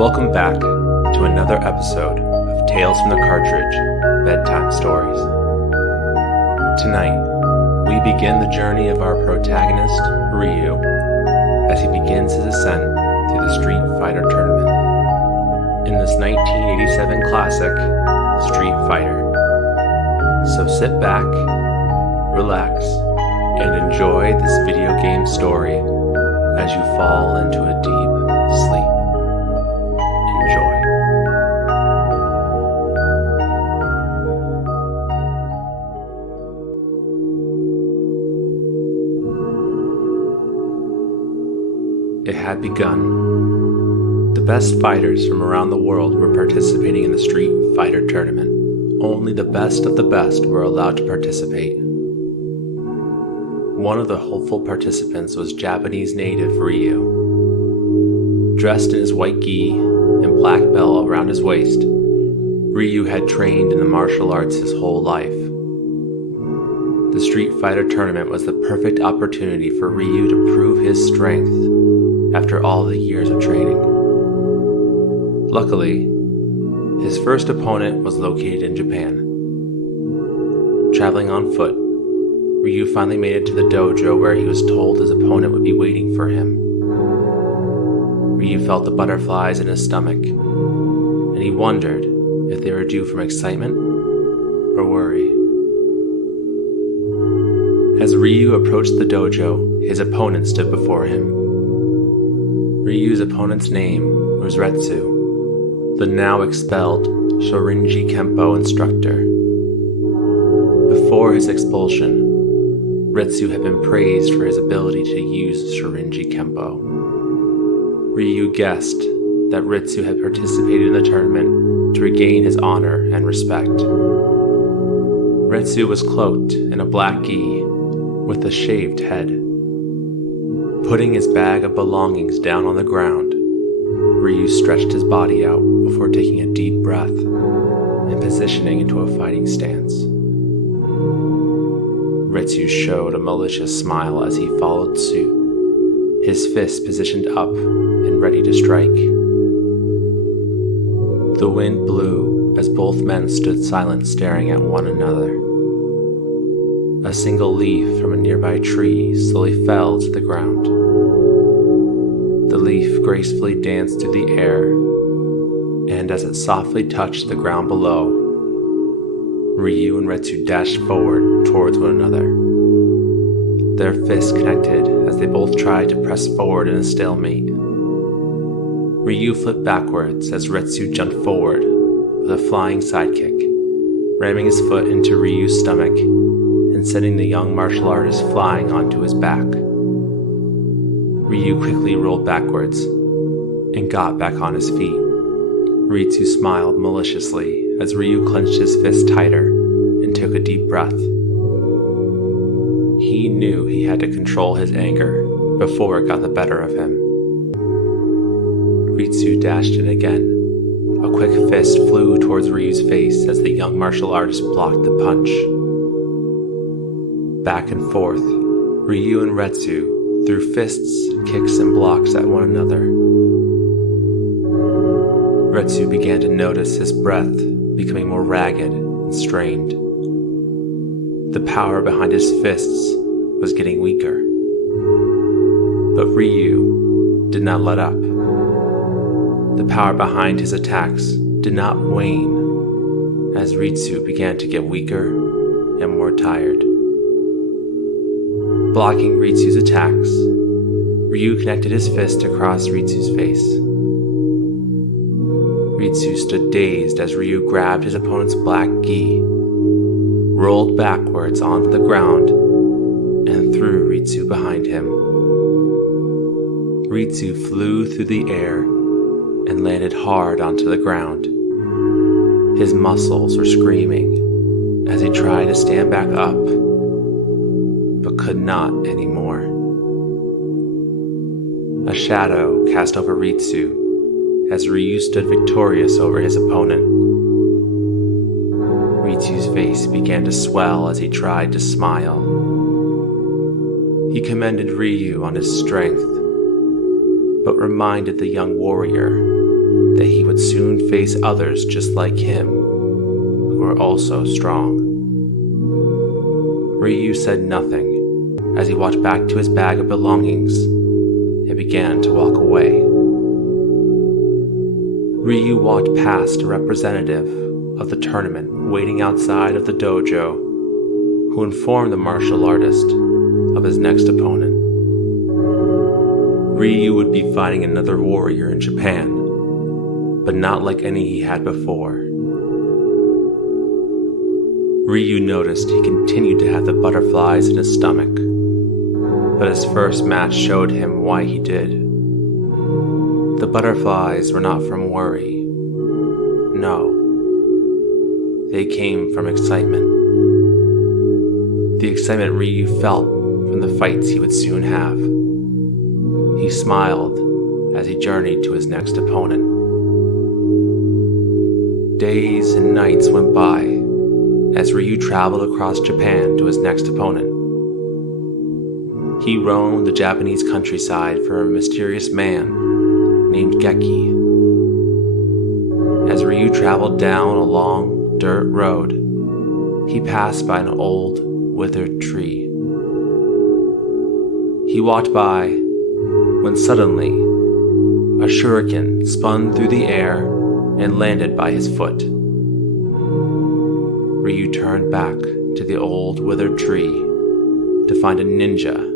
Welcome back to another episode of Tales from the Cartridge, Bedtime Stories. Tonight, we begin the journey of our protagonist, Ryu, as he begins his ascent through the Street Fighter tournament. In this 1987 classic, Street Fighter. So sit back, relax, and enjoy this video game story as you fall into a deep sleep. Enjoy. It had begun. The best fighters from around the world were participating in the Street Fighter tournament. Only the best of the best were allowed to participate. One of the hopeful participants was Japanese native Ryu. Dressed in his white gi and black belt around his waist, Ryu had trained in the martial arts his whole life. The Street Fighter tournament was the perfect opportunity for Ryu to prove his strength after all the years of training. Luckily, his first opponent was located in Japan. Traveling on foot, Ryu finally made it to the dojo where he was told his opponent would be waiting for him. Ryu felt the butterflies in his stomach, and he wondered if they were due from excitement or worry. As Ryu approached the dojo, his opponent stood before him. Ryu's opponent's name was Retsu, the now expelled Shorinji Kempo instructor. Before his expulsion, Retsu had been praised for his ability to use Shorinji Kempo. Ryu guessed that Retsu had participated in the tournament to regain his honor and respect. Retsu was cloaked in a black gi with a shaved head. Putting his bag of belongings down on the ground, Ryu stretched his body out before taking a deep breath and positioning into a fighting stance. Retsu showed a malicious smile as he followed suit, his fist positioned up and ready to strike. The wind blew as both men stood silent, staring at one another. A single leaf from a nearby tree slowly fell to the ground. The leaf gracefully danced through the air, and as it softly touched the ground below, Ryu and Retsu dashed forward towards one another. Their fists connected as they both tried to press forward in a stalemate. Ryu flipped backwards as Retsu jumped forward with a flying sidekick, ramming his foot into Ryu's stomach and sending the young martial artist flying onto his back. Ryu quickly rolled backwards and got back on his feet. Retsu smiled maliciously as Ryu clenched his fist tighter and took a deep breath. He knew he had to control his anger before it got the better of him. Retsu dashed in again. A quick fist flew towards Ryu's face as the young martial artist blocked the punch. Back and forth, Ryu and Retsu threw fists, kicks, and blocks at one another. Retsu began to notice his breath becoming more ragged and strained. The power behind his fists was getting weaker. But Ryu did not let up. The power behind his attacks did not wane as Retsu began to get weaker and more tired. Blocking Ritsu's attacks, Ryu connected his fist across Ritsu's face. Ritsu stood dazed as Ryu grabbed his opponent's black gi, rolled backwards onto the ground, and threw Ritsu behind him. Ritsu flew through the air and landed hard onto the ground. His muscles were screaming as he tried to stand back up, but could not anymore. A shadow cast over Ritsu as Ryu stood victorious over his opponent. Ritsu's face began to swell as he tried to smile. He commended Ryu on his strength, but reminded the young warrior that he would soon face others just like him, who were also strong. Ryu said nothing as he walked back to his bag of belongings and began to walk away. Ryu walked past a representative of the tournament waiting outside of the dojo, who informed the martial artist of his next opponent. Ryu would be fighting another warrior in Japan, but not like any he had before. Ryu noticed he continued to have the butterflies in his stomach, but his first match showed him why he did. The butterflies were not from worry. No, they came from excitement. The excitement Ryu felt from the fights he would soon have. He smiled as he journeyed to his next opponent. Days and nights went by as Ryu traveled across Japan to his next opponent. He roamed the Japanese countryside for a mysterious man named Geki. As Ryu traveled down a long dirt road, he passed by an old, withered tree. He walked by when suddenly a shuriken spun through the air and landed by his foot. Ryu turned back to the old, withered tree to find a ninja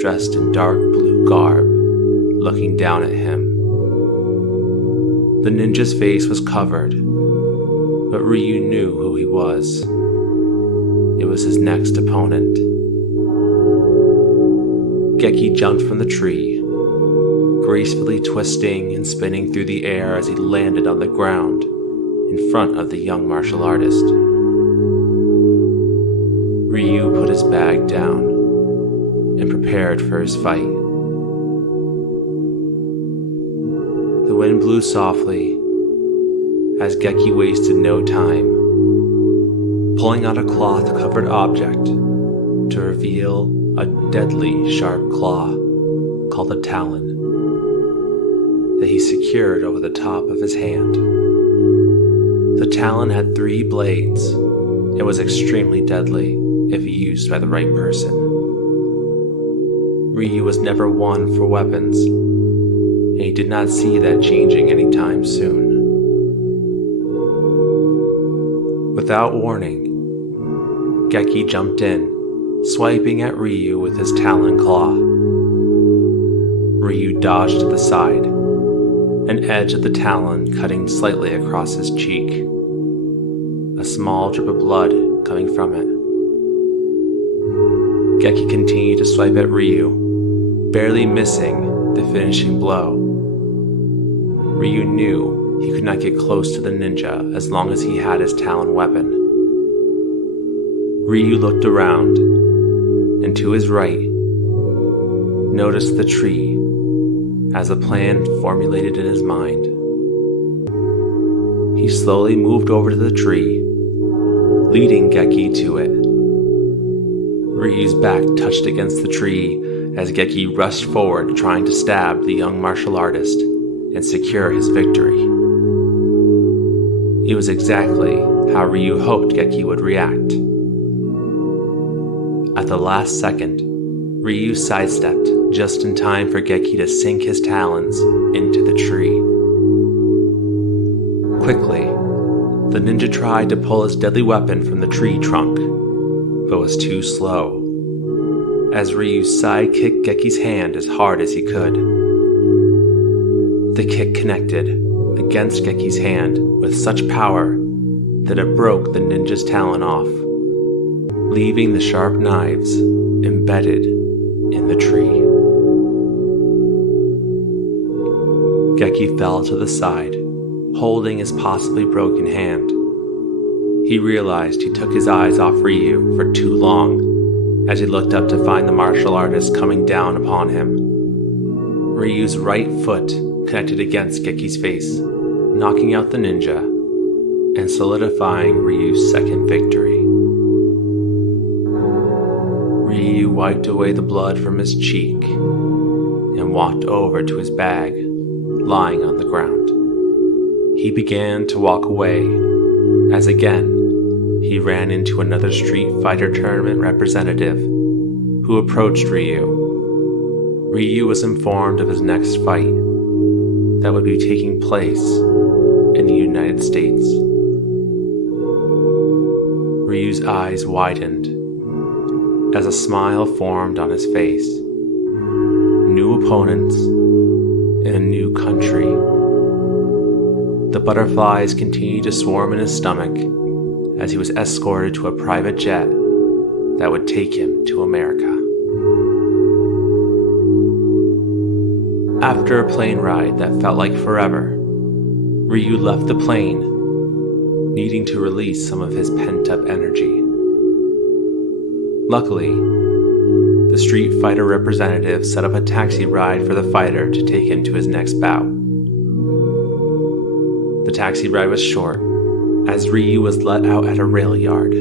dressed in dark blue garb looking down at him. The ninja's face was covered, but Ryu knew who he was. It was his next opponent. Geki jumped from the tree, gracefully twisting and spinning through the air as he landed on the ground in front of the young martial artist. Ryu put his bag down and prepared for his fight. The wind blew softly as Geki wasted no time, pulling out a cloth-covered object to reveal a deadly sharp claw called a talon that he secured over the top of his hand. The talon had 3 blades and was extremely deadly if used by the right person. Ryu was never one for weapons, and he did not see that changing anytime soon. Without warning, Geki jumped in, swiping at Ryu with his talon claw. Ryu dodged to the side, an edge of the talon cutting slightly across his cheek, a small drip of blood coming from it. Geki continued to swipe at Ryu, barely missing the finishing blow. Ryu knew he could not get close to the ninja as long as he had his talon weapon. Ryu looked around, and to his right, noticed the tree as a plan formulated in his mind. He slowly moved over to the tree, leading Geki to it. Ryu's back touched against the tree as Geki rushed forward trying to stab the young martial artist and secure his victory. It was exactly how Ryu hoped Geki would react. At the last second, Ryu sidestepped just in time for Geki to sink his talons into the tree. Quickly, the ninja tried to pull his deadly weapon from the tree trunk, but was too slow, as Ryu side-kicked Geki's hand as hard as he could. The kick connected against Geki's hand with such power that it broke the ninja's talon off, leaving the sharp knives embedded in the tree. Geki fell to the side, holding his possibly broken hand. He realized he took his eyes off Ryu for too long as he looked up to find the martial artist coming down upon him. Ryu's right foot connected against Geki's face, knocking out the ninja and solidifying Ryu's second victory. Ryu wiped away the blood from his cheek and walked over to his bag, lying on the ground. He began to walk away as again he ran into another Street Fighter Tournament representative who approached Ryu. Ryu was informed of his next fight that would be taking place in the United States. Ryu's eyes widened as a smile formed on his face. New opponents in a new country. The butterflies continued to swarm in his stomach as he was escorted to a private jet that would take him to America. After a plane ride that felt like forever, Ryu left the plane, needing to release some of his pent-up energy. Luckily, the Street Fighter representative set up a taxi ride for the fighter to take him to his next bout. The taxi ride was short, as Ryu was let out at a rail yard.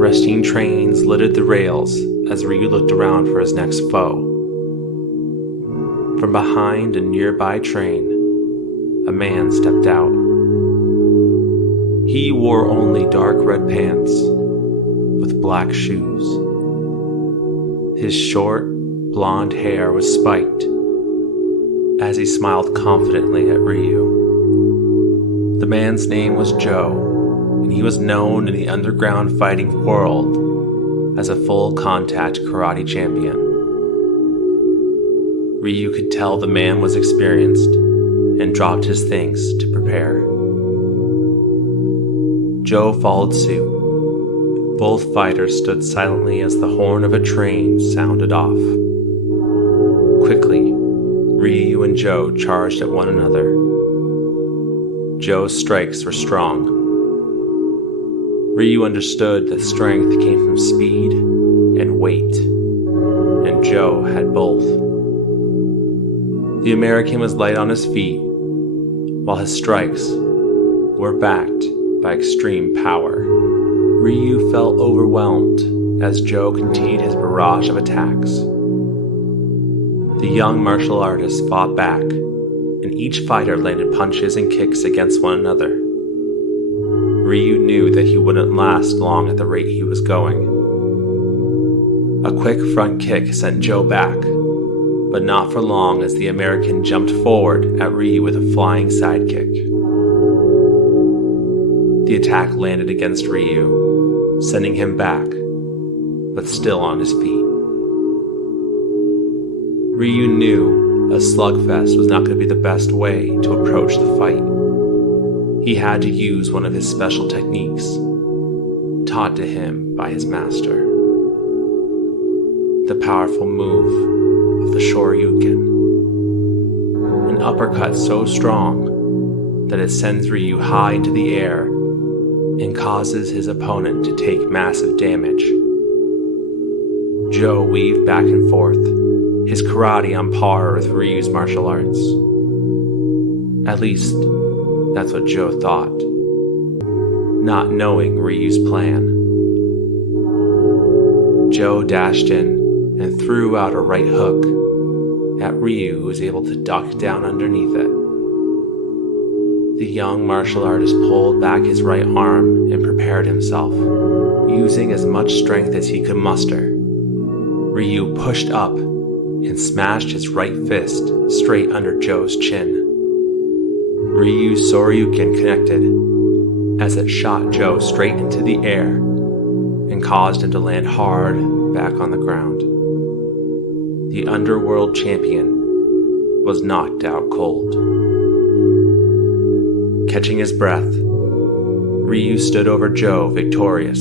Rusting trains littered the rails as Ryu looked around for his next foe. From behind a nearby train, a man stepped out. He wore only dark red pants with black shoes. His short, blonde hair was spiked as he smiled confidently at Ryu. The man's name was Joe, and he was known in the underground fighting world as a full-contact karate champion. Ryu could tell the man was experienced and dropped his things to prepare. Joe followed suit. Both fighters stood silently as the horn of a train sounded off. Quickly, Ryu and Joe charged at one another. Joe's strikes were strong. Ryu understood that strength came from speed and weight, and Joe had both. The American was light on his feet, while his strikes were backed by extreme power. Ryu felt overwhelmed as Joe continued his barrage of attacks. The young martial artists fought back, and each fighter landed punches and kicks against one another. Ryu knew that he wouldn't last long at the rate he was going. A quick front kick sent Joe back, but not for long as the American jumped forward at Ryu with a flying sidekick. The attack landed against Ryu, sending him back, but still on his feet. Ryu knew a slugfest was not going to be the best way to approach the fight. He had to use one of his special techniques, taught to him by his master. The powerful move of the Shoryuken. An uppercut so strong that it sends Ryu high into the air and causes his opponent to take massive damage. Joe weaved back and forth, his karate on par with Ryu's martial arts. At least, that's what Joe thought, not knowing Ryu's plan. Joe dashed in and threw out a right hook at Ryu, who was able to duck down underneath it. The young martial artist pulled back his right arm and prepared himself, using as much strength as he could muster. Ryu pushed up and smashed his right fist straight under Joe's chin. Ryu's Shoryuken connected as it shot Joe straight into the air and caused him to land hard back on the ground. The underworld champion was knocked out cold. Catching his breath, Ryu stood over Joe victorious.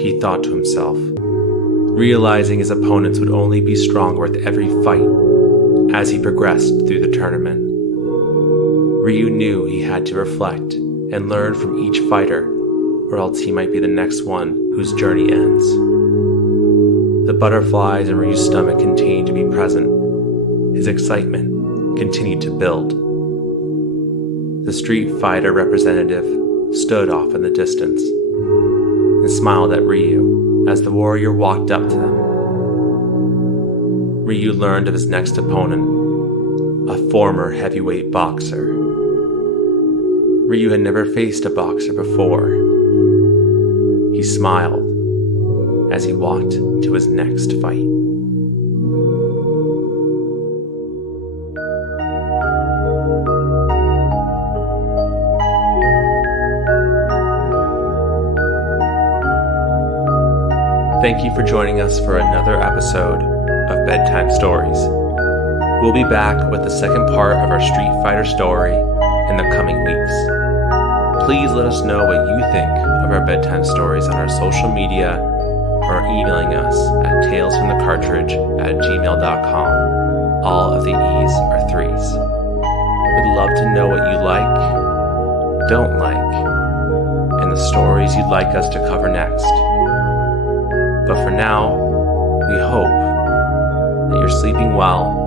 He thought to himself, realizing his opponents would only be stronger with every fight as he progressed through the tournament. Ryu knew he had to reflect and learn from each fighter, or else he might be the next one whose journey ends. The butterflies in Ryu's stomach continued to be present. His excitement continued to build. The Street Fighter representative stood off in the distance and smiled at Ryu as the warrior walked up to them. Ryu learned of his next opponent, a former heavyweight boxer. Ryu had never faced a boxer before. He smiled as he walked to his next fight. Thank you for joining us for another episode of Bedtime Stories. We'll be back with the second part of our Street Fighter story in the coming weeks. Please let us know what you think of our bedtime stories on our social media or emailing us at talesfromthecartridge@gmail.com. All of the E's are threes. We'd love to know what you like, don't like, and the stories you'd like us to cover next. But for now, we hope that you're sleeping well